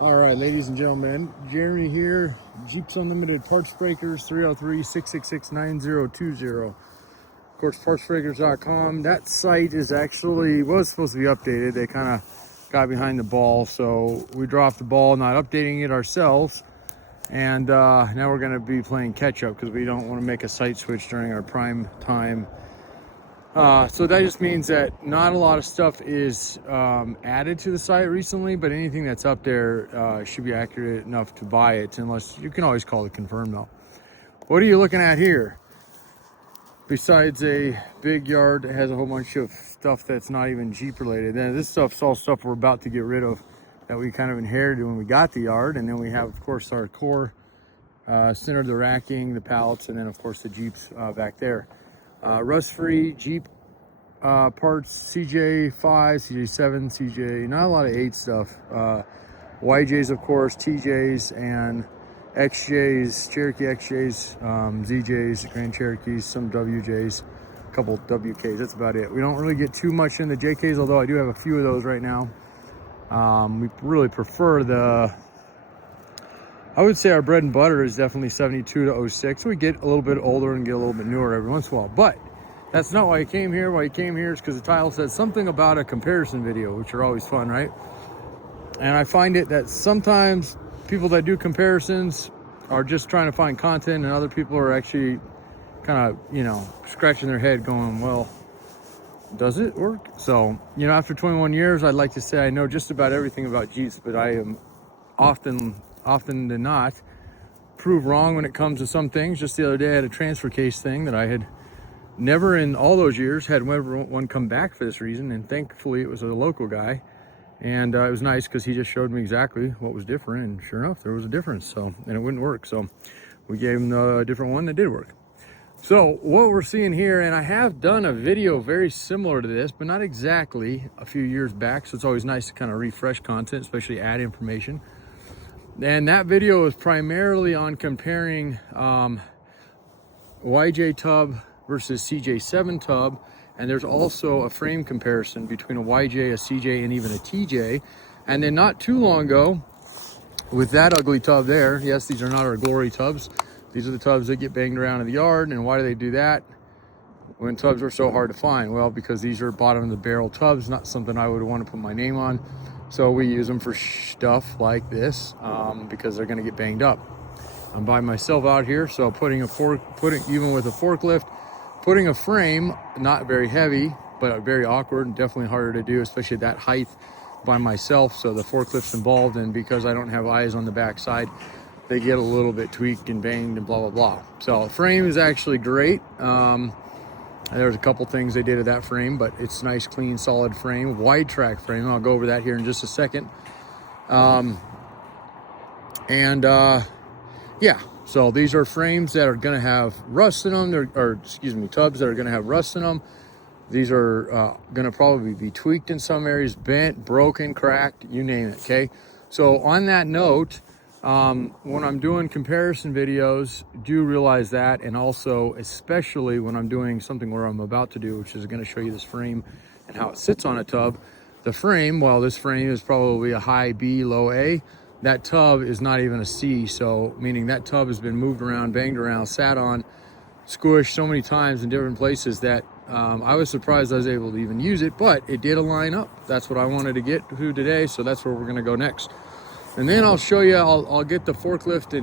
All right, ladies and gentlemen, Jeremy here, Jeeps Unlimited Parts Breakers, 303-666-9020. Of course, partsbreakers.com. That site was supposed to be updated. They kind of got behind the ball, so we dropped the ball, not updating it ourselves. And now we're going to be playing catch up because we don't want to make a site switch during our prime time. So that just means that not a lot of stuff is added to the site recently, but anything that's up there should be accurate enough to buy it, unless you can always call it confirm though. What are you looking at here? Besides a big yard that has a whole bunch of stuff that's not even Jeep related. Then this stuff's all stuff we're about to get rid of that we kind of inherited when we got the yard. And then we have, of course, our core, center of the racking, the pallets, and then of course the Jeeps back there. Rust-free Jeep parts, CJ5, CJ7, CJ, not a lot of 8 stuff. YJs, of course, TJs, and XJs, Cherokee XJs, ZJs, Grand Cherokees, some WJs, a couple WKs, that's about it. We don't really get too much in the JKs, although I do have a few of those right now. We really prefer I would say our bread and butter is definitely 72 to 06. We get a little bit older and get a little bit newer every once in a while, but that's not why you came here. Why you came here is because the title says something about a comparison video, which are always fun, right? And I find it that sometimes people that do comparisons are just trying to find content, and other people are actually kind of, scratching their head going, well, does it work? So, after 21 years, I'd like to say I know just about everything about Jeeps, but I am often than not proved wrong when it comes to some things. Just the other day I had a transfer case thing that I had never in all those years had one come back for this reason, and thankfully it was a local guy, and it was nice because he just showed me exactly what was different, and sure enough there was a difference, and it wouldn't work, so we gave him a different one that did work. So what we're seeing here, and I have done a video very similar to this, but not exactly, a few years back, so it's always nice to kind of refresh content, especially add information. And that video is primarily on comparing YJ tub versus CJ7 tub, and there's also a frame comparison between a YJ, a CJ, and even a TJ. And then not too long ago, with that ugly tub there, yes, these are not our glory tubs. These are the tubs that get banged around in the yard. And why do they do that when tubs are so hard to find? Well, because these are bottom of the barrel tubs, not something I would want to put my name on. So we use them for stuff like this because they're going to get banged up. I'm by myself out here, so putting even with a forklift, putting a frame, not very heavy, but very awkward and definitely harder to do, especially at that height by myself. So the forklift's involved, and because I don't have eyes on the back side, they get a little bit tweaked and banged and blah, blah, blah. So frame is actually great. There's a couple things they did to that frame, but it's nice, clean, solid frame, wide track frame. I'll go over that here in just a second. Yeah, so these are frames that are going to have rust in them, tubs that are going to have rust in them. These are going to probably be tweaked in some areas, bent, broken, cracked, you name it, okay? So on that note, when I'm doing comparison videos, do realize that, and also especially when I'm doing something where I'm about to do, which is going to show you this frame and how it sits on a tub. The frame, well, this frame is probably a high B, low A. That tub is not even a C, so meaning that tub has been moved around, banged around, sat on, squished so many times in different places that I was surprised I was able to even use it, but it did align up. That's what I wanted to get to today, so that's where we're going to go next. And then I'll show you, I'll get the forklift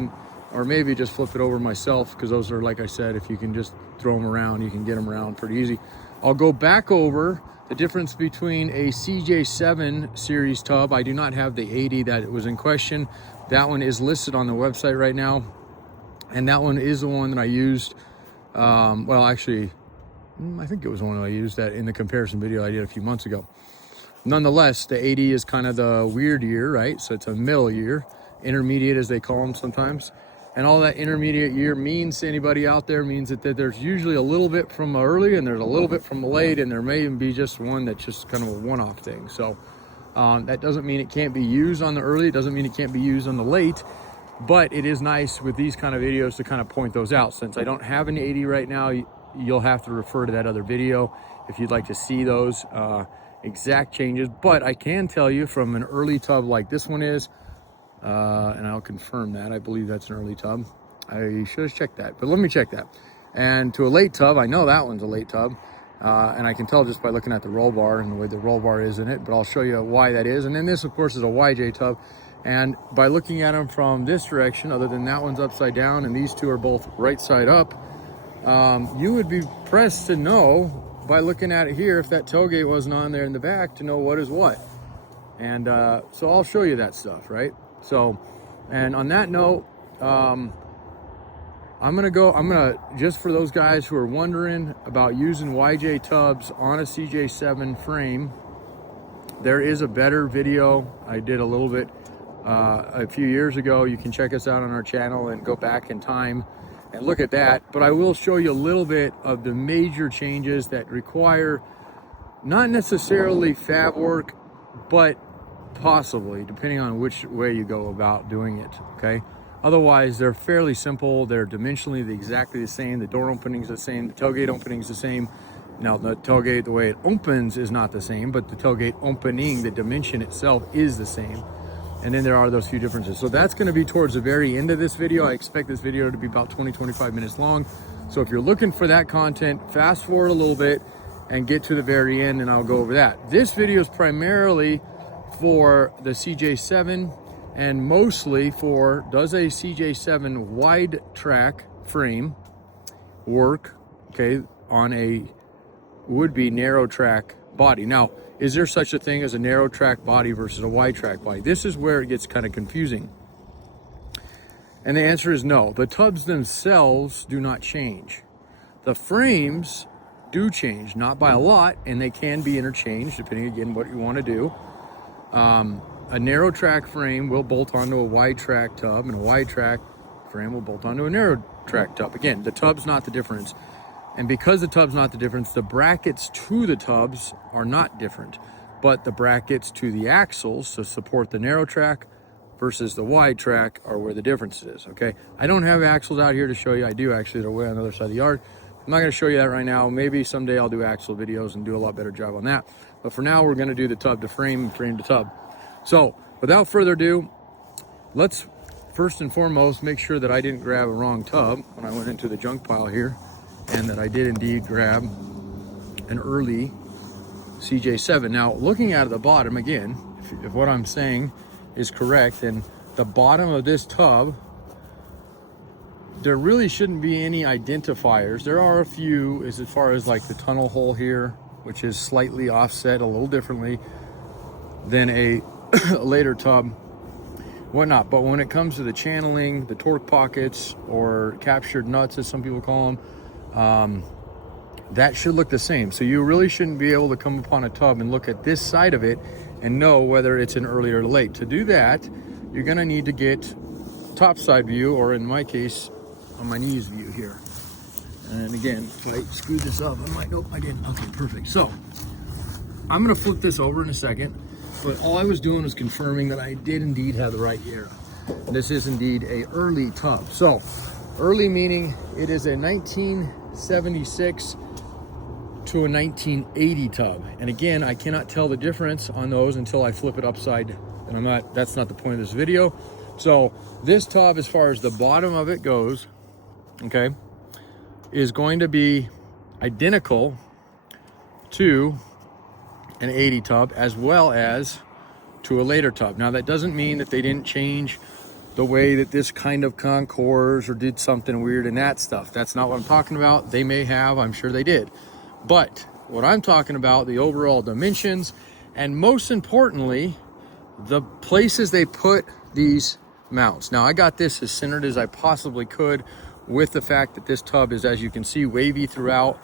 or maybe just flip it over myself, because those are, like I said, if you can just throw them around, you can get them around pretty easy. I'll go back over the difference between a CJ7 series tub. I do not have the 80 that was in question. That one is listed on the website right now. And that one is the one that I used. Well, actually, I think it was the one that I used that in the comparison video I did a few months ago. Nonetheless, the 80 is kind of the weird year, right? So it's a middle year, intermediate as they call them sometimes. And all that intermediate year means to anybody out there means that there's usually a little bit from the early and there's a little bit from the late, and there may even be just one that's just kind of a one-off thing. So that doesn't mean it can't be used on the early. It doesn't mean it can't be used on the late, but it is nice with these kind of videos to kind of point those out. Since I don't have an 80 right now, you'll have to refer to that other video if you'd like to see those exact changes. But I can tell you from an early tub like this one is, and I'll confirm that. I believe that's an early tub. I should have checked that, but let me check that. And to a late tub, I know that one's a late tub, and I can tell just by looking at the roll bar and the way the roll bar is in it, but I'll show you why that is. And then this, of course, is a YJ tub. And by looking at them from this direction, other than that one's upside down and these two are both right side up, you would be pressed to know by looking at it here if that tailgate wasn't on there in the back to know what is what. And so I'll show you that stuff, right? So, and on that note, I'm gonna, just for those guys who are wondering about using YJ tubs on a CJ7 frame, there is a better video I did a little bit a few years ago. You can check us out on our channel and go back in time and look at that. But I will show you a little bit of the major changes that require not necessarily fab work, but possibly, depending on which way you go about doing it, okay? Otherwise, they're fairly simple. They're dimensionally exactly the same. The door opening is the same. The tailgate opening is the same. Now, the tailgate, the way it opens is not the same, but the tailgate opening, the dimension itself is the same. And then there are those few differences. So that's going to be towards the very end of this video. I expect this video to be about 20-25 minutes long. So if you're looking for that content, fast forward a little bit and get to the very end and I'll go over that. This video is primarily for the CJ7 and mostly for, does a CJ7 wide track frame work, okay, on a would-be narrow track body. Now, is there such a thing as a narrow track body versus a wide track body? This is where it gets kind of confusing. And the answer is no. The tubs themselves do not change. The frames do change, not by a lot, and they can be interchanged depending, again, what you want to do. A narrow track frame will bolt onto a wide track tub, and a wide track frame will bolt onto a narrow track tub. Again, the tub's not the difference. And because the tub's not the difference, the brackets to the tubs are not different, but the brackets to the axles to support the narrow track versus the wide track are where the difference is, okay? I don't have axles out here to show you. I do actually, they're way on the other side of the yard. I'm not gonna show you that right now. Maybe someday I'll do axle videos and do a lot better job on that. But for now, we're gonna do the tub to frame and frame to tub. So without further ado, let's first and foremost make sure that I didn't grab a wrong tub when I went into the junk pile here, and that I did indeed grab an early CJ7. Now, looking at the bottom again, if what I'm saying is correct, then the bottom of this tub, there really shouldn't be any identifiers. There are a few as far as like the tunnel hole here, which is slightly offset a little differently than a later tub, whatnot. But when it comes to the channeling, the torque pockets, or captured nuts as some people call them, that should look the same. So you really shouldn't be able to come upon a tub and look at this side of it and know whether it's an early or late. To do that, you're gonna need to get top side view, or in my case, on my knees view here. And again, if I screw this up, I might, nope, I didn't. Okay, perfect. So I'm gonna flip this over in a second, but all I was doing was confirming that I did indeed have the right era. This is indeed a early tub. So early meaning it is a 1976 to a 1980 tub. And again, I cannot tell the difference on those until I flip it upside, and that's not the point of this video. So this tub, as far as the bottom of it goes, okay, is going to be identical to an 80 tub as well as to a later tub. Now that doesn't mean that they didn't change the way that this kind of concours or did something weird in that stuff. That's not what I'm talking about. They may have, I'm sure they did. But what I'm talking about, the overall dimensions, and most importantly, the places they put these mounts. Now I got this as centered as I possibly could, with the fact that this tub is, as you can see, wavy throughout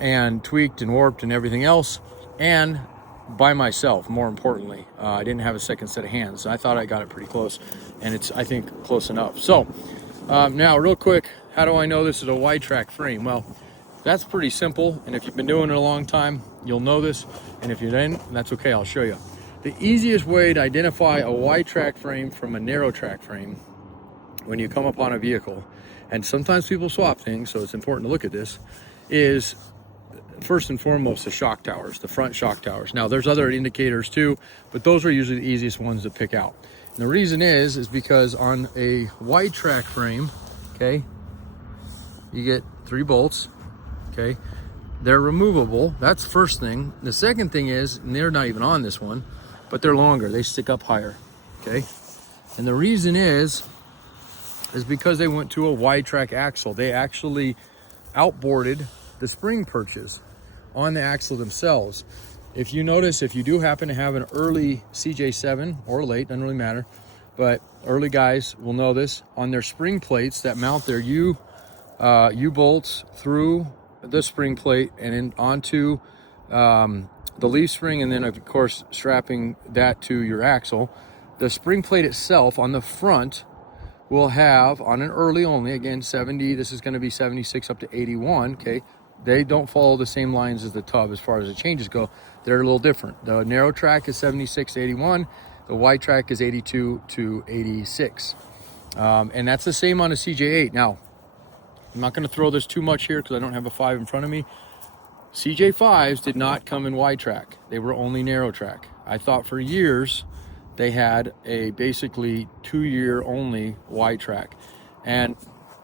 and tweaked and warped and everything else, and by myself, more importantly. I didn't have a second set of hands. I thought I got it pretty close, and it's, I think, close enough. So now real quick, how do I know this is a wide track frame? Well, that's pretty simple, and if you've been doing it a long time, you'll know this, and if you didn't, that's okay, I'll show you. The easiest way to identify a wide track frame from a narrow track frame when you come upon a vehicle, and sometimes people swap things, so it's important to look at this, is first and foremost the shock towers, the front shock towers. Now there's other indicators too, but those are usually the easiest ones to pick out. And the reason is because on a wide track frame, okay, you get 3 bolts, okay, they're removable. That's the first thing. The second thing is, and they're not even on this one, but they're longer, they stick up higher, okay. And the reason is because they went to a wide track axle. They actually outboarded the spring perches on the axle themselves. If you notice, if you do happen to have an early CJ7 or late, doesn't really matter, but early guys will know this, on their spring plates that mount their U-bolts through the spring plate and in onto the leaf spring, and then of course strapping that to your axle. The spring plate itself on the front will have, on an early only, again 70, this is going to be 76 up to 81, okay, they don't follow the same lines as the tub as far as the changes go. They're a little different. The narrow track is 76 to 81, the wide track is 82 to 86, and that's the same on a CJ8. Now I'm not going to throw this too much here because I don't have a 5 in front of me. CJ5s did not come in wide track, they were only narrow track. I thought for years they had a basically 2-year only wide track. And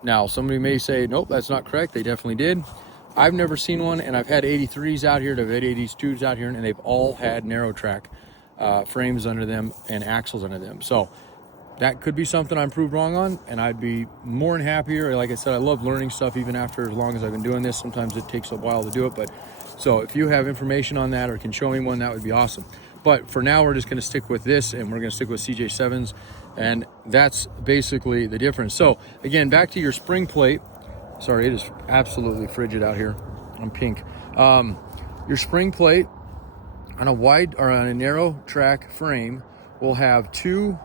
now somebody may say, nope, that's not correct. They definitely did. I've never seen one, and I've had 83s out here, I've had 82s out here, and they've all had narrow track frames under them and axles under them. So that could be something I'm proved wrong on, and I'd be more than happier. Like I said, I love learning stuff even after as long as I've been doing this. Sometimes it takes a while to do it, but so if you have information on that or can show me one, that would be awesome. But for now, we're just going to stick with this, and we're going to stick with CJ7s, and that's basically the difference. So again, back to your spring plate. Sorry, it is absolutely frigid out here. I'm pink. Your spring plate on a wide or on a narrow track frame will have 2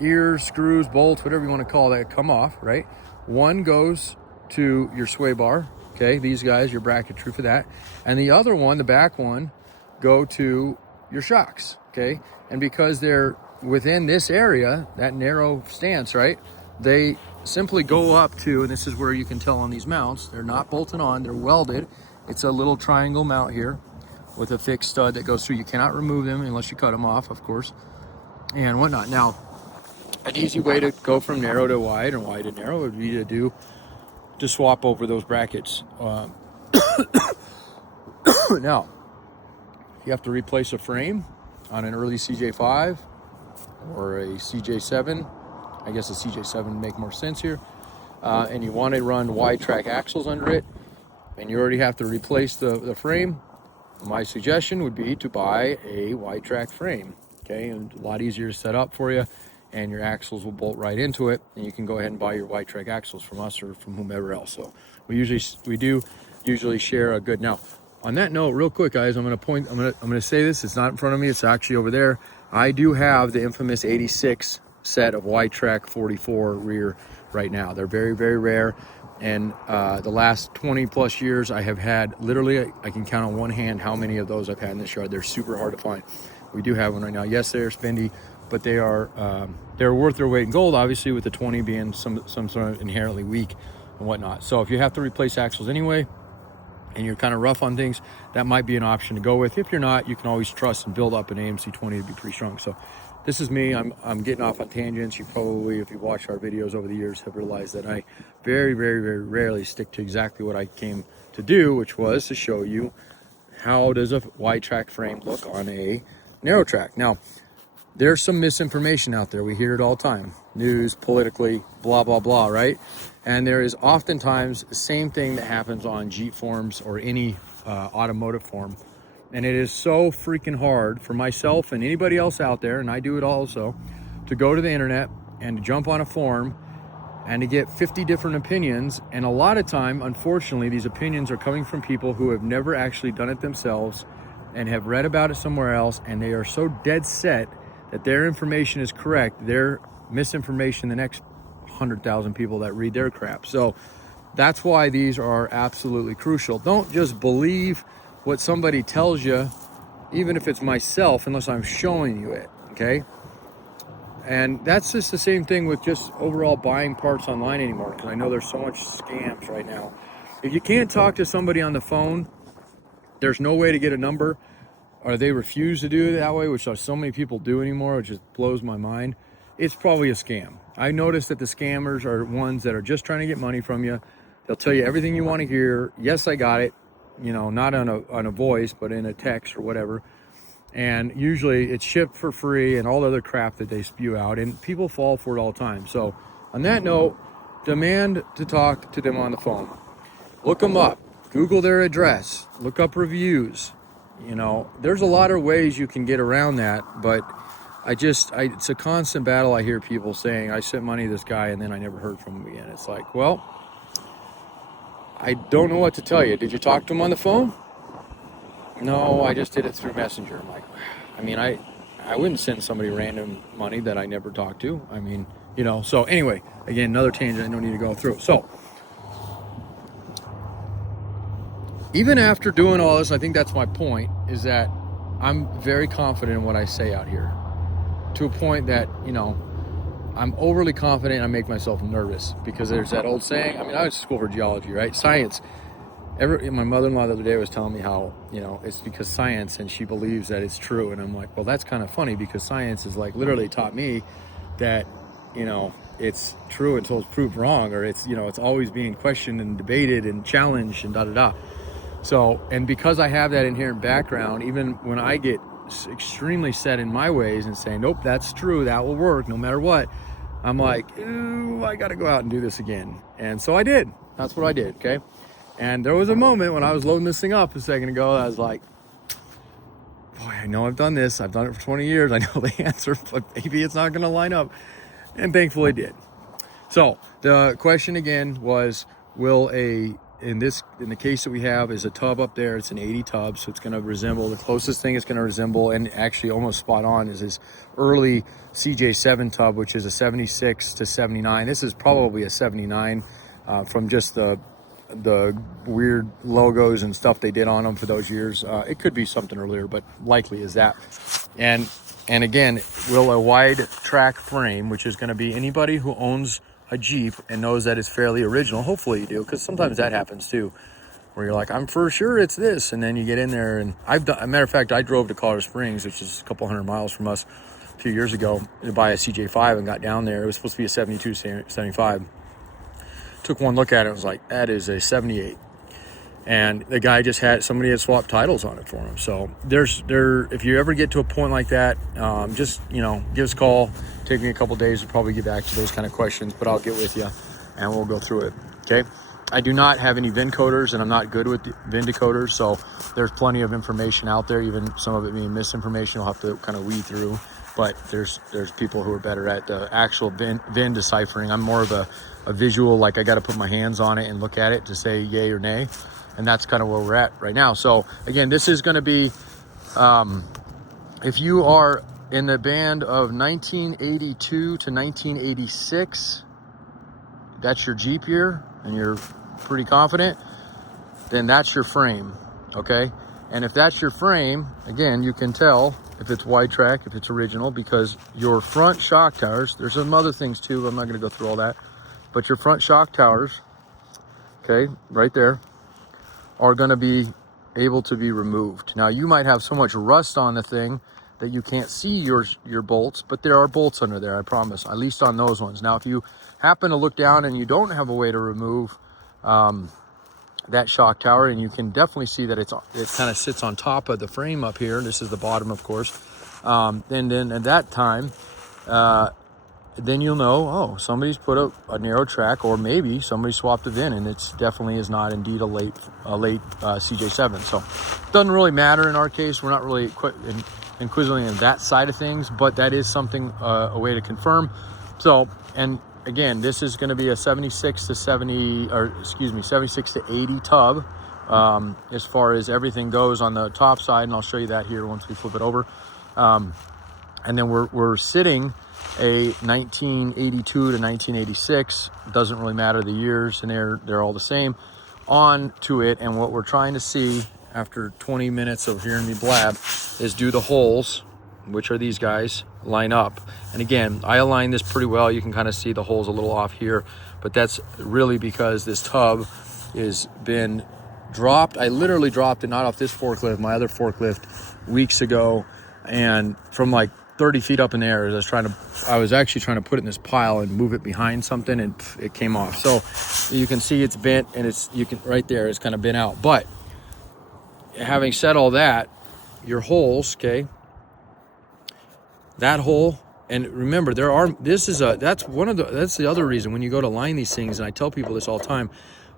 ears, screws, bolts, whatever you want to call that, come off, right? One goes to your sway bar, okay? These guys, your bracketry for that. And the other one, the back one, go to your shocks, okay? And because they're within this area, that narrow stance, right, they simply go up to, and this is where you can tell on these mounts, they're not bolted on, they're welded. It's a little triangle mount here with a fixed stud that goes through. You cannot remove them unless you cut them off, of course, and whatnot. Now, an easy way to go from narrow to wide and wide to narrow would be to swap over those brackets. Now, you have to replace a frame on an early CJ5 or a CJ7. I guess a CJ7 would make more sense here. And you want to run wide track axles under it, and you already have to replace the frame. My suggestion would be to buy a wide track frame, okay? And a lot easier to set up for you, and your axles will bolt right into it, and you can go ahead and buy your wide track axles from us or from whomever else. So we do usually share a good. Now, on that note, real quick, guys, I'm gonna say this. It's not in front of me. It's actually over there. I do have the infamous 86 set of wide track 44 rear right now. They're very, very rare. And the last 20 plus years, I have had literally, I can count on one hand how many of those I've had in this yard. They're super hard to find. We do have one right now. Yes, they're spendy, but they're worth their weight in gold, obviously, with the 20 being some sort of inherently weak and whatnot. So if you have to replace axles anyway, and you're kind of rough on things, that might be an option to go with. If you're not, you can always trust and build up an AMC 20 to be pretty strong. So this is me. I'm getting off on tangents. You probably, if you watched our videos over the years, have realized that I very, very, very rarely stick to exactly what I came to do, which was to show you how does a wide track frame look on a narrow track. Now, there's some misinformation out there. We hear it all the time. News, politically, blah, blah, blah, right? And there is oftentimes the same thing that happens on Jeep forums or any automotive forum. And it is so freaking hard for myself and anybody else out there, and I do it also, to go to the internet and to jump on a forum and to get 50 different opinions. And a lot of time, unfortunately, these opinions are coming from people who have never actually done it themselves and have read about it somewhere else, and they are so dead set that their information is correct, their misinformation the next 100,000 people that read their crap. So that's why these are absolutely crucial. Don't just believe what somebody tells you, even if it's myself, unless I'm showing you it, okay? And that's just the same thing with just overall buying parts online anymore, because I know there's so much scams right now. If you can't talk to somebody on the phone There's no way to get a number, or they refuse to do it that way, which so many people do anymore, which just blows my mind. It's probably a scam. I noticed that the scammers are ones that are just trying to get money from you. They'll tell you everything you want to hear. Yes, I got it. You know, not on a voice, but in a text or whatever. And usually it's shipped for free and all the other crap that they spew out, and people fall for it all the time. So on that note, demand to talk to them on the phone. Look them up, Google their address, look up reviews. You know, there's a lot of ways you can get around that, but it's a constant battle. I hear people saying, I sent money to this guy and then I never heard from him again. It's like, well, I don't know what to tell you. Did you talk to him on the phone? No, I just did it through Messenger. I'm like, I mean, I wouldn't send somebody random money that I never talked to. I mean, you know, so anyway, again, another tangent I don't need to go through. So even after doing all this, I think that's my point, is that I'm very confident in what I say out here, to a point that, you know, I'm overly confident. I make myself nervous, because there's that old saying. I mean, I went to school for geology, right? Science. My mother-in-law the other day was telling me how, you know, it's because science, and she believes that it's true. And I'm like, well, that's kind of funny, because science is like literally taught me that, you know, it's true until it's proved wrong, or it's, you know, it's always being questioned and debated and challenged and da-da-da. So, and because I have that inherent background, even when I get extremely set in my ways and saying, nope, that's true, that will work no matter what, I'm like, ooh, I got to go out and do this again. And so I did. That's what I did, okay? And there was a moment when I was loading this thing up a second ago, I was like, boy, I know I've done this. I've done it for 20 years. I know the answer, but maybe it's not going to line up. And thankfully it did. So the question again was, in the case that we have is a tub up there, it's an 80 tub, so it's going to resemble, the closest thing it's going to resemble, and actually almost spot on, is his early CJ7 tub, which is a 76 to 79. This is probably a 79 from just the weird logos and stuff they did on them for those years. It could be something earlier, but likely is that. And again, a wide track frame, which is going to be anybody who owns a Jeep and knows that it's fairly original. Hopefully you do, because sometimes that happens too, where you're like, I'm for sure it's this, and then you get in there. And a matter of fact, I drove to Colorado Springs, which is a couple hundred miles from us, a few years ago, to buy a CJ7 and got down there. It was supposed to be a 72, 75. Took one look at it and was like, that is a 78. And the guy somebody had swapped titles on it for him. So if you ever get to a point like that, just, you know, give us a call. Take me a couple days to probably get back to those kind of questions, but I'll get with you and we'll go through it. Okay. I do not have any VIN coders, and I'm not good with VIN decoders. So there's plenty of information out there, even some of it being misinformation. You'll have to kind of weed through, but there's people who are better at the actual VIN deciphering. I'm more of a visual, like I got to put my hands on it and look at it to say yay or nay. And that's kind of where we're at right now. So again, this is going to be, if you are in the band of 1982 to 1986, that's your Jeep year, and you're pretty confident, then that's your frame, okay? And if that's your frame, again, you can tell if it's wide track, if it's original, because your front shock towers, there's some other things too, I'm not going to go through all that, but your front shock towers, okay, right there, are going to be able to be removed. Now, you might have so much rust on the thing that you can't see your bolts, but there are bolts under there, I promise, at least on those ones. Now, if you happen to look down and you don't have a way to remove that shock tower, and you can definitely see that it kind of sits on top of the frame up here. This is the bottom, of course. And then at that time, then you'll know, oh, somebody's put a narrow track, or maybe somebody swapped a VIN, and it's definitely is not indeed a late CJ7. So it doesn't really matter in our case. We're not really inquisitive in that side of things, but that is something, a way to confirm. So, and again, this is going to be a 76 to 80 tub, as far as everything goes on the top side, and I'll show you that here once we flip it over. And then we're sitting a 1982 to 1986, doesn't really matter the years, and they're all the same, on to it. And what we're trying to see after 20 minutes of hearing me blab is, do the holes, which are these guys, line up? And again, I align this pretty well. You can kind of see the holes a little off here, but that's really because this tub has been I literally dropped it, not off this forklift, my other forklift weeks ago, and from like 30 feet up in the air. I was actually trying to put it in this pile and move it behind something, and it came off. So you can see it's bent, and right there, it's kind of bent out. But having said all that, your holes, okay, that hole, and remember, that's the other reason when you go to line these things, and I tell people this all the time,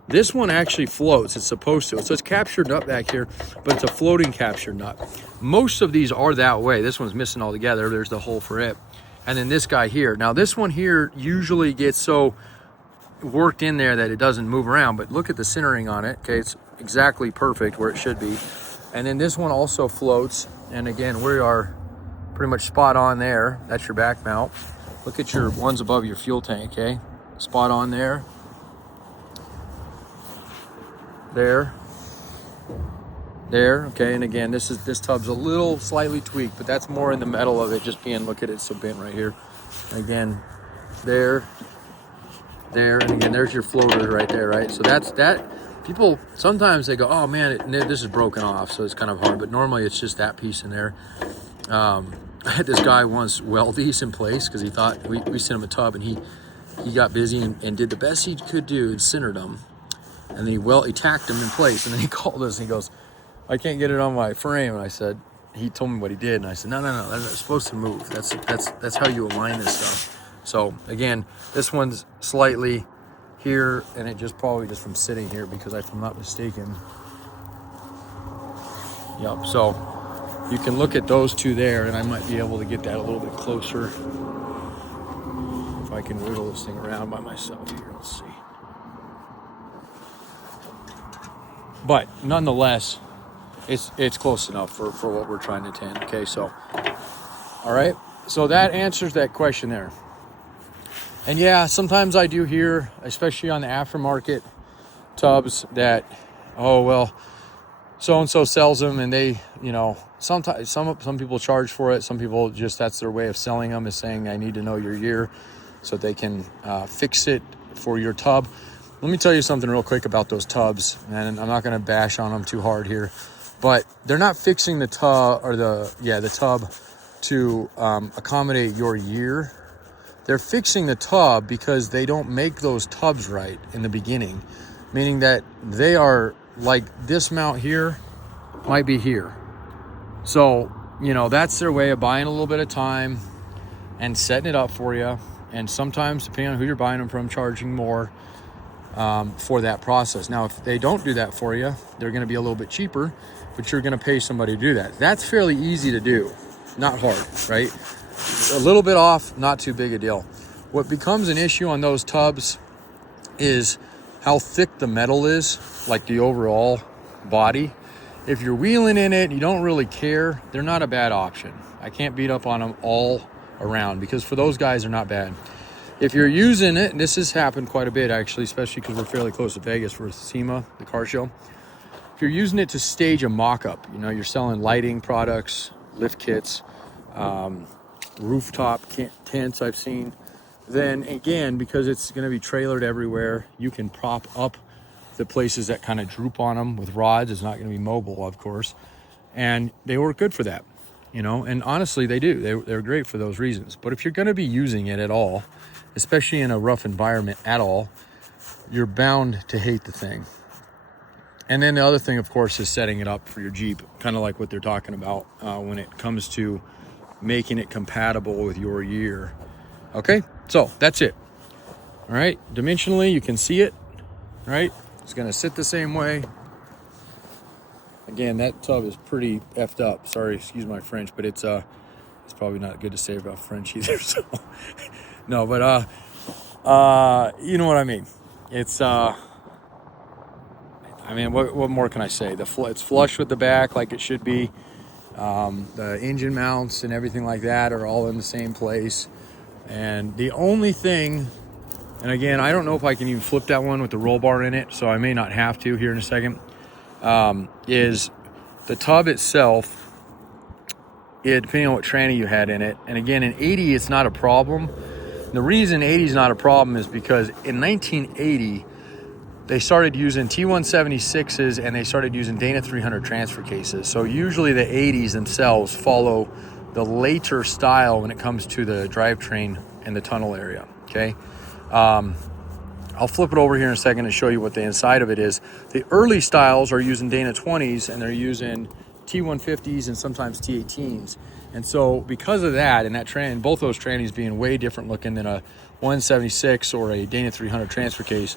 this one actually floats. It's supposed to. So it's captured nut back here, but it's a floating captured nut. Most of these are that way. This one's missing altogether. There's the hole for it. And then this guy here. Now this one here usually gets so worked in there that it doesn't move around, but look at the centering on it. Okay, it's exactly perfect where it should be. And then this one also floats. And again, we are pretty much spot on there. That's your back mount. Look at your ones above your fuel tank, okay? Spot on there. There, okay, and again, this tub's a little slightly tweaked, but that's more in the metal of it just being, look at it, so bent right here. And again, there, and again, there's your floaters right there, right? So that's that. People, sometimes they go, oh man, this is broken off, so it's kind of hard, but normally it's just that piece in there. I had this guy once weld these in place because he thought, we sent him a tub, and he got busy and did the best he could do and centered them. And he tacked them in place, and then he called us and he goes, I can't get it on my frame. And I said, he told me what he did, and I said, no, that's supposed to move. That's how you align this stuff. So again, this one's slightly here, and it probably just from sitting here, because if I'm not mistaken. Yep, so you can look at those two there, and I might be able to get that a little bit closer if I can wiggle this thing around by myself here. Let's see. But nonetheless, it's close enough for what we're trying to attend. Okay, so all right, so that answers that question there. And yeah, sometimes I do hear, especially on the aftermarket tubs, that, oh well, so and so sells them, and they, sometimes some people charge for it. Some people just, that's their way of selling them, is saying, I need to know your year so they can fix it for your tub. Let me tell you something real quick about those tubs, and I'm not going to bash on them too hard here, but they're not fixing the tub, or the tub to accommodate your year. They're fixing the tub because they don't make those tubs right in the beginning, meaning that they are like, this mount here might be here. So, that's their way of buying a little bit of time and setting it up for you. And sometimes, depending on who you're buying them from, charging more for that process. Now, if they don't do that for you, they're going to be a little bit cheaper, but you're going to pay somebody to do that. That's fairly easy to do, not hard, right? A little bit off, not too big a deal. What becomes an issue on those tubs is how thick the metal is, like the overall body. If you're wheeling in it and you don't really care, they're not a bad option. I can't beat up on them all around, because for those guys, they're not bad. If you're using it, and this has happened quite a bit actually, especially because we're fairly close to Vegas for SEMA, the car show. If you're using it to stage a mock-up, you're selling lighting products, lift kits, rooftop tents I've seen, then again, because it's going to be trailered everywhere, you can prop up the places that kind of droop on them with rods. It's not going to be mobile, of course, and they work good for that, and honestly, they do. They're great for those reasons. But if you're going to be using it at all, especially in a rough environment at all, you're bound to hate the thing. And then the other thing, of course, is setting it up for your Jeep, kind of like what they're talking about when it comes to making it compatible with your year. Okay, so that's it. All right, dimensionally, you can see it, right? It's gonna sit the same way. Again, that tub is pretty effed up. Sorry, excuse my French, but it's probably not good to say about French either. So no, but you know what I mean. It's what more can I say? It's flush with the back like it should be. The engine mounts and everything like that are all in the same place. And the only thing, and again, I don't know if I can even flip that one with the roll bar in it, so I may not have to here in a second, is the tub itself, depending on what tranny you had in it. And again, in 80, it's not a problem. The reason 80 is not a problem is because in 1980, they started using T176s and they started using Dana 300 transfer cases. So usually the 80s themselves follow the later style when it comes to the drivetrain and the tunnel area, okay? I'll flip it over here in a second and show you what the inside of it is. The early styles are using Dana 20s and they're using T150s and sometimes T18s. And so because of that, and that both those trannies being way different looking than a 176 or a Dana 300 transfer case,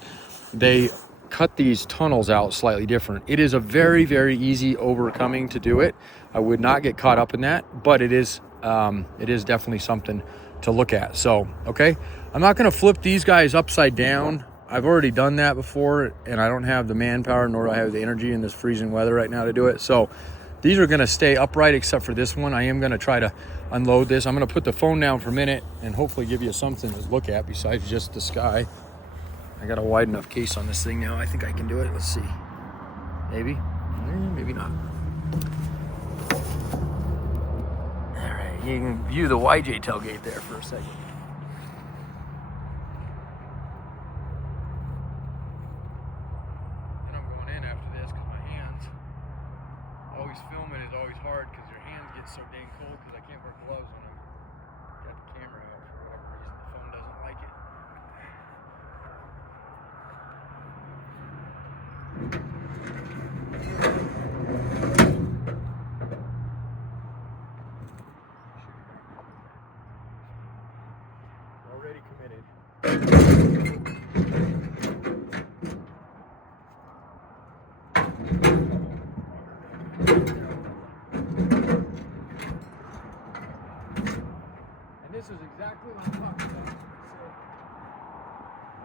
they cut these tunnels out slightly different. It is a very, very easy overcoming to do it. I would not get caught up in that, but it is definitely something to look at. So, okay, I'm not going to flip these guys upside down. I've already done that before, and I don't have the manpower, nor do I have the energy in this freezing weather right now to do it. So these are going to stay upright except for this one. I am going to try to unload this. I'm going to put the phone down for a minute and hopefully give you something to look at besides just the sky. I got a wide enough case on this thing now. I think I can do it. Let's see. Maybe. Maybe not. All right. You can view the YJ tailgate there for a second. And I'm going in after this because my hands, always filming is always hard because your hands get so dang cold because I can't wear gloves when I'm got the camera out for whatever reason. The phone doesn't like it. Already committed. And this is exactly what I'm talking about.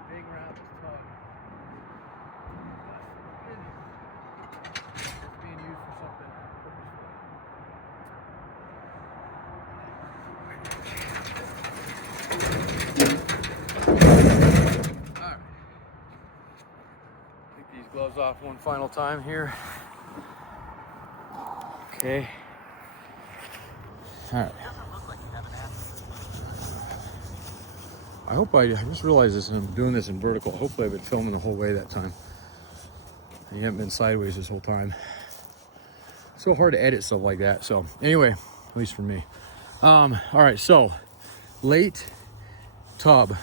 Big round is tough. It's being used for something purposeful. Alright. Take these gloves off one final time here. Okay. Alright. I just realized this and I'm doing this in vertical. Hopefully I've been filming the whole way that time. You haven't been sideways this whole time. It's so hard to edit stuff like that. So anyway, at least for me. All right, so late tub.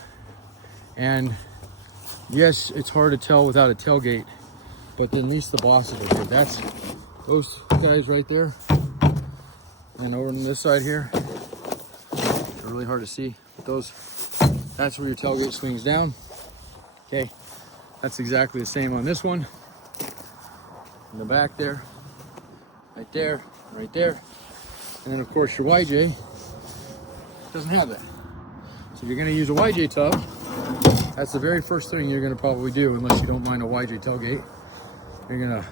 And yes, it's hard to tell without a tailgate, but at least the bosses are good. That's those guys right there. And over on this side here, it's really hard to see. But that's where your tailgate swings down. Okay, that's exactly the same on this one. In the back there, right there, right there. And then of course your YJ doesn't have that. So if you're gonna use a YJ tub, that's the very first thing you're gonna probably do, unless you don't mind a YJ tailgate. You're gonna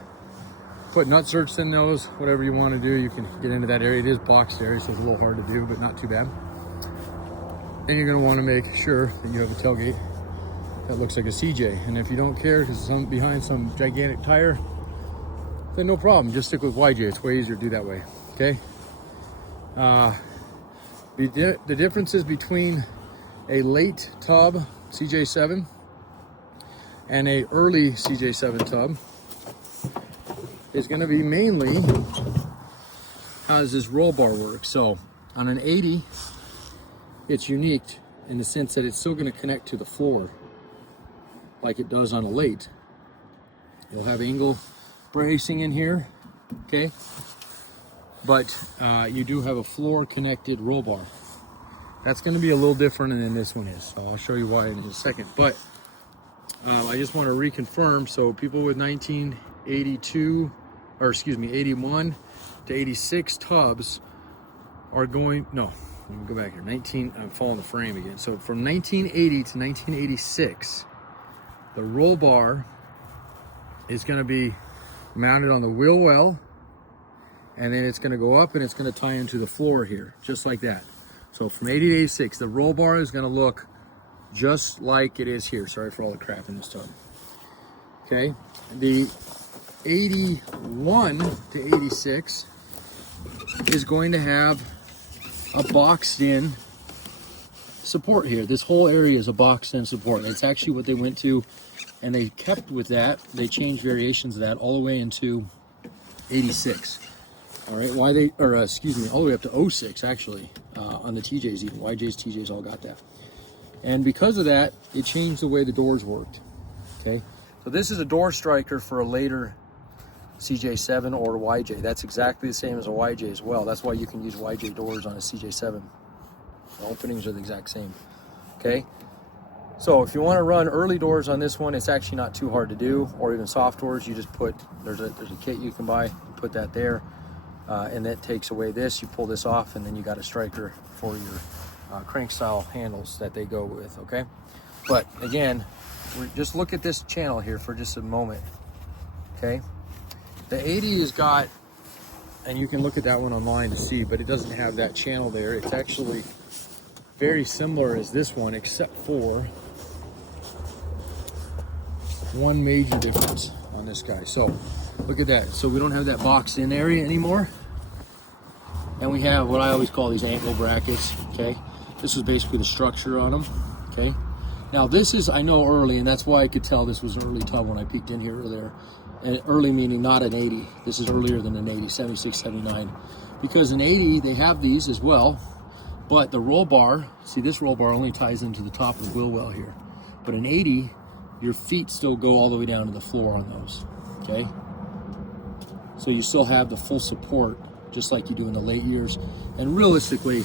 put nut certs in those, whatever you wanna do. You can get into that area. It is boxed area, so it's a little hard to do, but not too bad. Then you're gonna wanna make sure that you have a tailgate that looks like a CJ. And if you don't care because it's behind some gigantic tire, then no problem, just stick with YJ. It's way easier to do that way, okay? The differences between a late tub CJ7 and a early CJ7 tub is gonna be mainly how does this roll bar work. So on an 80, it's unique in the sense that it's still gonna connect to the floor like it does on a late. You'll have angle bracing in here, okay? But you do have a floor connected roll bar. That's gonna be a little different than this one is. So I'll show you why in a second. But I just wanna reconfirm, so people with 1982, or excuse me, 81 to 86 tubs are going, no, let me go back here. I'm following the frame again. So from 1980 to 1986, the roll bar is gonna be mounted on the wheel well, and then it's gonna go up and it's gonna tie into the floor here, just like that. So from 80 to 86, the roll bar is gonna look just like it is here. Sorry for all the crap in this tub. Okay, the 81 to 86 is going to have a boxed in support here. This whole area is a boxed in support. It's actually what they went to, and they kept with that. They changed variations of that all the way into 86. All right, all the way up to 06 actually, on the TJs even. YJs, TJs all got that. And because of that, it changed the way the doors worked, okay? So this is a door striker for a later CJ7 or YJ. That's exactly the same as a YJ as well. That's why you can use YJ doors on a CJ7. The openings are the exact same, okay? So if you want to run early doors on this one, it's actually not too hard to do, or even soft doors. You just put, there's a kit you can buy, you put that there. And that takes away this, you pull this off, and then you got a striker for your crank style handles that they go with, okay? But again, just look at this channel here for just a moment, okay? The 80 has got, and you can look at that one online to see, but it doesn't have that channel there. It's actually very similar as this one, except for one major difference on this guy. So look at that. So we don't have that boxed in area anymore. And we have what I always call these ankle brackets, okay? This is basically the structure on them, okay? Now this is, I know, early, and that's why I could tell this was an early tub when I peeked in here earlier. And early meaning not an 80. This is earlier than an 80, 76, 79. Because an 80, they have these as well, but the roll bar, see this roll bar only ties into the top of the wheel well here. But an 80, your feet still go all the way down to the floor on those, okay? So you still have the full support, just like you do in the late years. And realistically,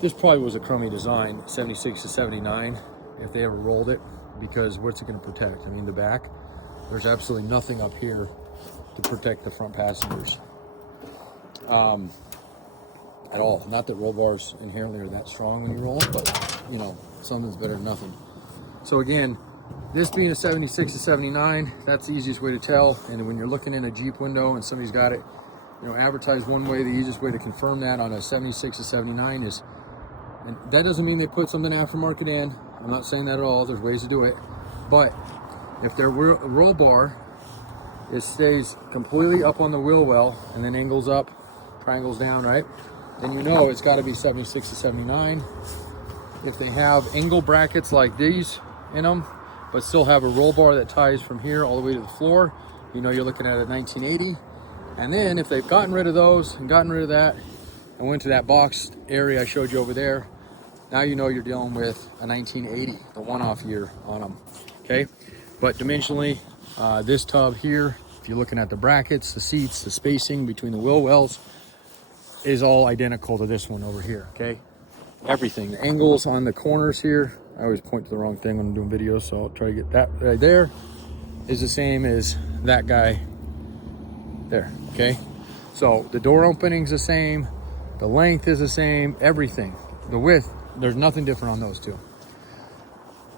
this probably was a crummy design, 76 to 79, if they ever rolled it, because what's it gonna protect? I mean, the back, there's absolutely nothing up here to protect the front passengers at all. Not that roll bars inherently are that strong when you roll, but you know, something's better than nothing. So again, this being a 76 to 79, that's the easiest way to tell. And when you're looking in a Jeep window and somebody's got it, you know, advertised one way, the easiest way to confirm that on a 76 to 79 is, and that doesn't mean they put something aftermarket in. I'm not saying that at all. There's ways to do it. But if their roll bar, it stays completely up on the wheel well and then angles up, triangles down, right? Then you know it's got to be 76 to 79. If they have angle brackets like these in them, but still have a roll bar that ties from here all the way to the floor, you know you're looking at a 1980. And then if they've gotten rid of those and gotten rid of that and went to that boxed area I showed you over there, now you know you're dealing with a 1980, the one-off year on them, okay? But dimensionally, this tub here, if you're looking at the brackets, the seats, the spacing between the wheel wells, is all identical to this one over here, okay? Everything, the angles on the corners here, I always point to the wrong thing when I'm doing videos, so I'll try to get that right there, is the same as that guy there, okay? So the door opening's the same, the length is the same, everything. The width, there's nothing different on those two.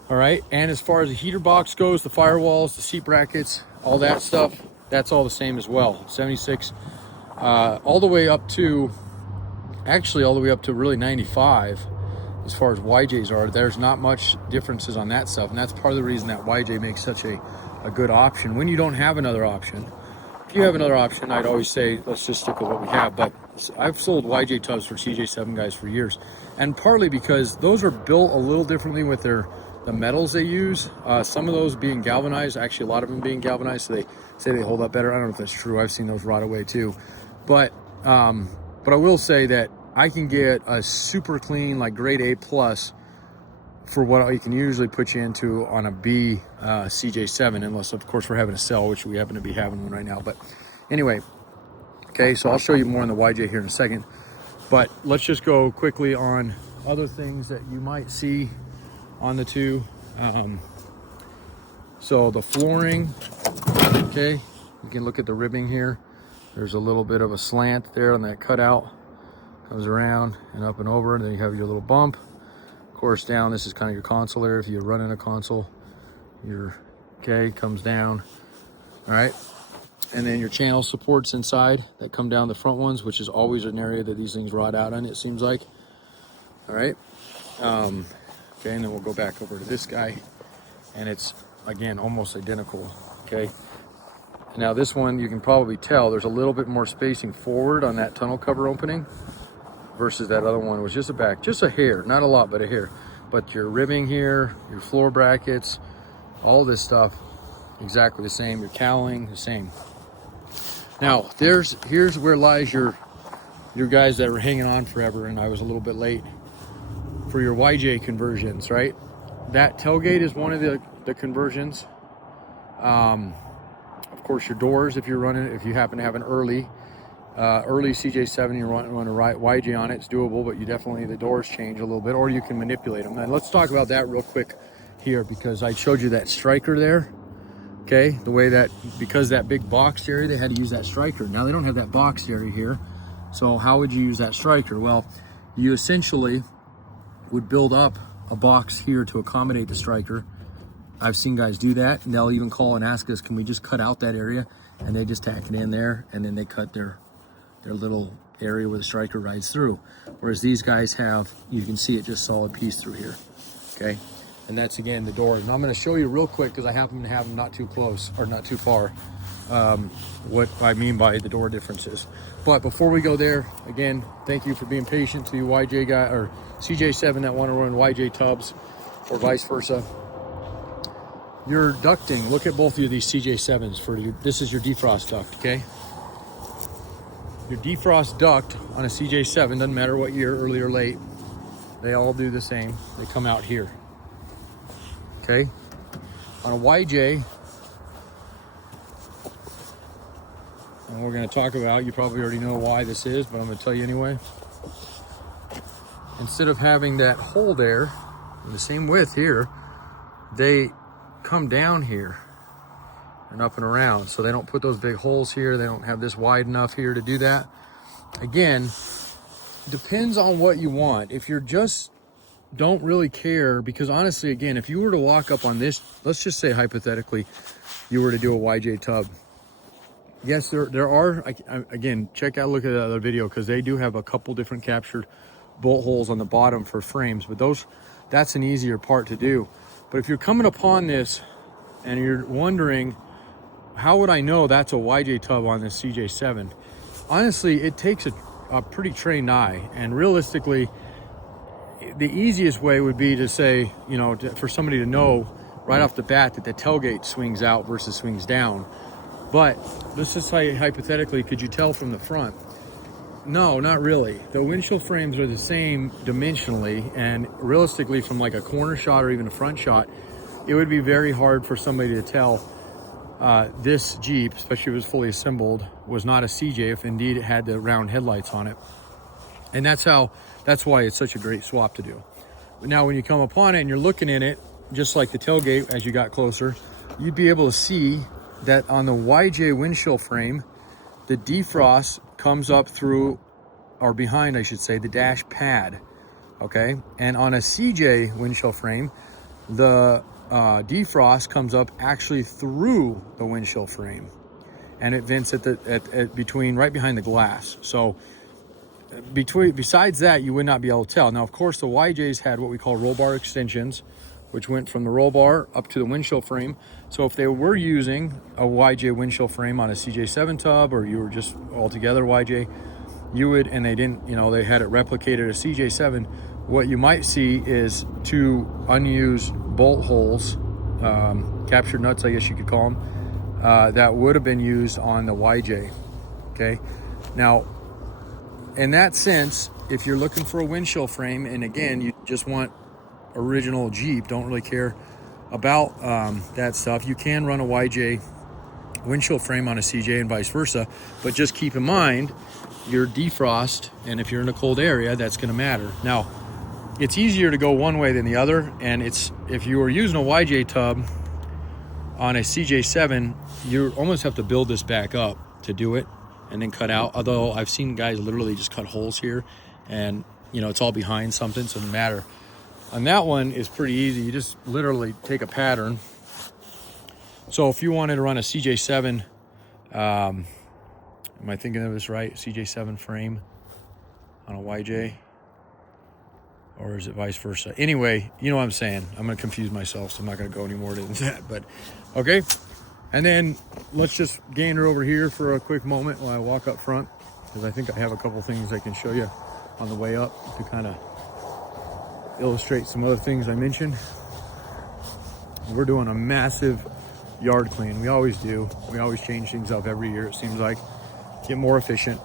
All right, and as far as the heater box goes, the firewalls, the seat brackets, all that stuff, that's all the same as well. 76, all the way up to, actually all the way up to really 95, as far as YJs are. There's not much differences on that stuff, and that's part of the reason that YJ makes such a good option when you don't have another option. If you have another option, I'd always say, let's just stick with what we have. But I've sold YJ tubs for CJ7 guys for years, and partly because those are built a little differently with the metals they use. Some of those being galvanized, actually a lot of them being galvanized, so they say they hold up better. I don't know if that's true. I've seen those rot away too. But I will say that I can get a super clean, like grade A plus, for what I can usually put you into on a B CJ7, unless of course we're having a sell, which we happen to be having one right now. But anyway, okay, so I'll show you more on the YJ here in a second. But let's just go quickly on other things that you might see on the two. So the flooring, okay, you can look at the ribbing here. There's a little bit of a slant there on that cutout. Comes around and up and over, and then you have your little bump. Of course, down, this is kind of your console area. If you're running a console, your comes down. All right, and then your channel supports inside that come down the front ones, which is always an area that these things rot out on, it seems like. All right, okay, and then we'll go back over to this guy, and it's again almost identical. Okay, now this one, you can probably tell there's a little bit more spacing forward on that tunnel cover opening versus that other one was just a hair, not a lot, but a hair. but your ribbing here, your floor brackets, all this stuff, exactly the same. Your cowling, the same. Now, here's where lies your guys that were hanging on forever, and I was a little bit late for your YJ conversions, right? That tailgate is one of the conversions. Of course, your doors, if you happen to have an early CJ7, you want to write YJ on it, it's doable, but the doors change a little bit, or you can manipulate them. And let's talk about that real quick here, because I showed you that striker there. Okay, the way that, because that big box area, they had to use that striker. Now they don't have that box area here. So how would you use that striker? Well, you essentially would build up a box here to accommodate the striker. I've seen guys do that, and they'll even call and ask us, can we just cut out that area? And they just tack it in there, and then they cut their little area where the striker rides through. Whereas these guys have, you can see it just solid piece through here, okay? And that's, again, the doors. And I'm gonna show you real quick, because I happen to have them not too close, or not too far, what I mean by the door differences. But before we go there, again, thank you for being patient to you YJ guy, or CJ7 that wanna run YJ tubs, or vice versa. Your ducting, look at both of these CJ7s. This is your defrost duct, okay? Your defrost duct on a CJ7, doesn't matter what year, early or late, they all do the same. They come out here, okay? On a YJ, and we're gonna talk about, you probably already know why this is, but I'm gonna tell you anyway. Instead of having that hole there, the same width here, they come down here and up and around. So they don't put those big holes here. They don't have this wide enough here to do that. Again, depends on what you want. If you're just don't really care, because honestly, again, if you were to walk up on this, let's just say hypothetically, you were to do a YJ tub. Yes, there are, again, look at the other video, because they do have a couple different captured bolt holes on the bottom for frames, but that's an easier part to do. But if you're coming upon this and you're wondering, how would I know that's a YJ tub on this CJ7? Honestly, it takes a pretty trained eye, and realistically, the easiest way would be to say, for somebody to know right off the bat that the tailgate swings out versus swings down. But let's just say, hypothetically, could you tell from the front? No, not really. The windshield frames are the same dimensionally, and realistically, from like a corner shot or even a front shot, it would be very hard for somebody to tell this Jeep, especially if it was fully assembled, was not a CJ if indeed it had the round headlights on it. And that's why it's such a great swap to do. But now when you come upon it and you're looking in it, just like the tailgate, as you got closer, you'd be able to see that on the YJ windshield frame, the defrost comes up through, or behind, I should say, the dash pad, okay? And on a CJ windshield frame, the defrost comes up actually through the windshield frame, and it vents at between, right behind the glass. So besides that, you would not be able to tell. Now, of course, the YJs had what we call roll bar extensions, which went from the roll bar up to the windshield frame. So if they were using a YJ windshield frame on a CJ7 tub, or you were just altogether YJ, you would, and they didn't, they had it replicated a CJ7, what you might see is two unused bolt holes, captured nuts, I guess you could call them, that would have been used on the YJ, okay? Now, in that sense, if you're looking for a windshield frame, and again, you just want original Jeep, don't really care about that stuff, you can run a YJ windshield frame on a CJ and vice versa, but just keep in mind your defrost, and if you're in a cold area, that's going to matter. Now, it's easier to go one way than the other, and if you were using a YJ tub on a CJ7, you almost have to build this back up to do it and then cut out. Although I've seen guys literally just cut holes here, and it's all behind something, so it doesn't matter. On that one, it's pretty easy. You just literally take a pattern. So if you wanted to run a CJ7, am I thinking of this right? CJ7 frame on a YJ, or is it vice versa? Anyway, you know what I'm saying. I'm going to confuse myself, so I'm not going to go any more than that. But okay, and then let's just gander over here for a quick moment while I walk up front, because I think I have a couple things I can show you on the way up to kind of illustrate some other things I mentioned. We're doing a massive yard clean. We always do. We always change things up every year, it seems like. Get more efficient.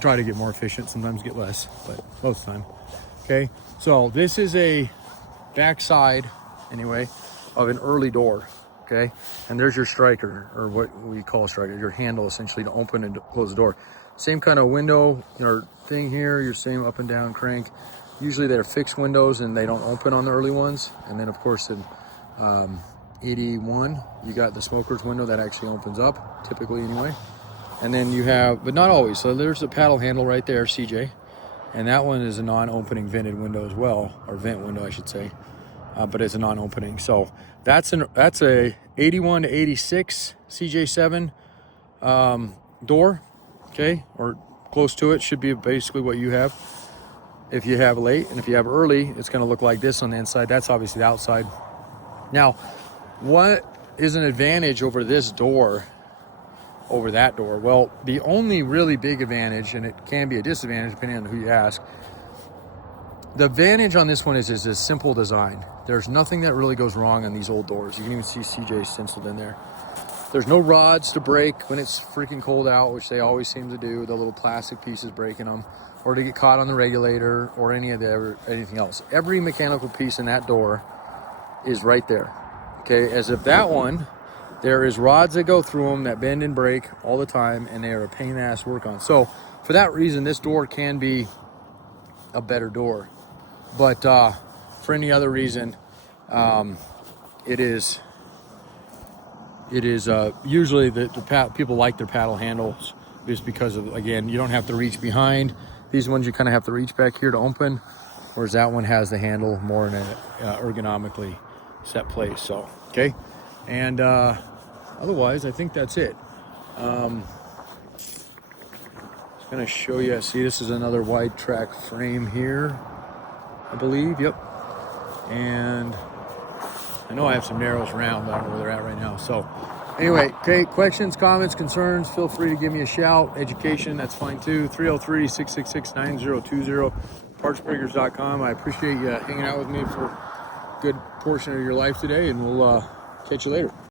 Try to get more efficient. Sometimes get less, but most of the time. Okay, so this is a backside, anyway, of an early door. Okay, and there's your striker, or what we call a striker, your handle essentially to open and close the door. Same kind of window or thing here, your same up and down crank. Usually they're fixed windows and they don't open on the early ones. And then of course in 81, you got the smoker's window that actually opens up, typically anyway. And then you have, but not always, so there's the paddle handle right there, CJ. And that one is a non-opening vented window as well, or vent window I should say. But it's a non-opening. So that's a 81 to 86 CJ7 door, okay, or close to it. Should be basically what you have. If you have late, and if you have early, it's going to look like this on the inside. That's obviously the outside. Now, what is an advantage over this door, over that door? Well, the only really big advantage, and it can be a disadvantage depending on who you ask, the advantage on this one is a simple design. There's nothing that really goes wrong on these old doors. You can even see CJ stenciled in there. There's no rods to break when it's freaking cold out, which they always seem to do, the little plastic pieces breaking them, or to get caught on the regulator or anything else. Every mechanical piece in that door is right there. Okay, as if that one, there is rods that go through them that bend and break all the time, and they are a pain in the ass to work on. So for that reason, this door can be a better door. But for any other reason, it is usually the people like their paddle handles just because of, again, you don't have to reach behind. These ones you kind of have to reach back here to open, whereas that one has the handle more in an ergonomically set place. So, okay. And otherwise, I think that's it. Just gonna show you, see, this is another wide track frame here, I believe. Yep. And I know I have some narrows around, but I don't know where they're at right now. So anyway, okay, questions, comments, concerns, feel free to give me a shout. Education, that's fine too. 303-666-9020, partsbreakers.com. I appreciate you hanging out with me for a good portion of your life today, and we'll catch you later.